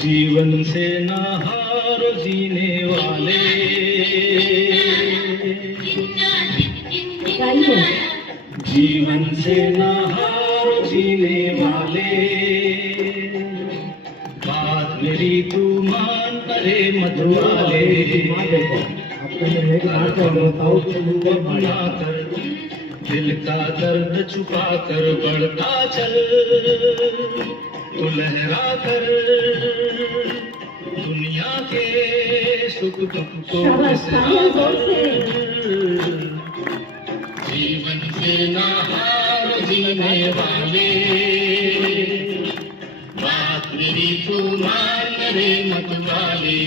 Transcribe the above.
जीवन से ना हारो जीने वाले, जीवन से ना हारो जीने वाले, बात मेरी तू मान करे मत वाले, अपना कर दिल का दर्द छुपा कर बढ़ता चल, तू लहरा कर दुनिया के सुख दुख को बिसरा कर, जीवन से ना हार जीने वाले, बात मेरी तू मान करे मत वाले।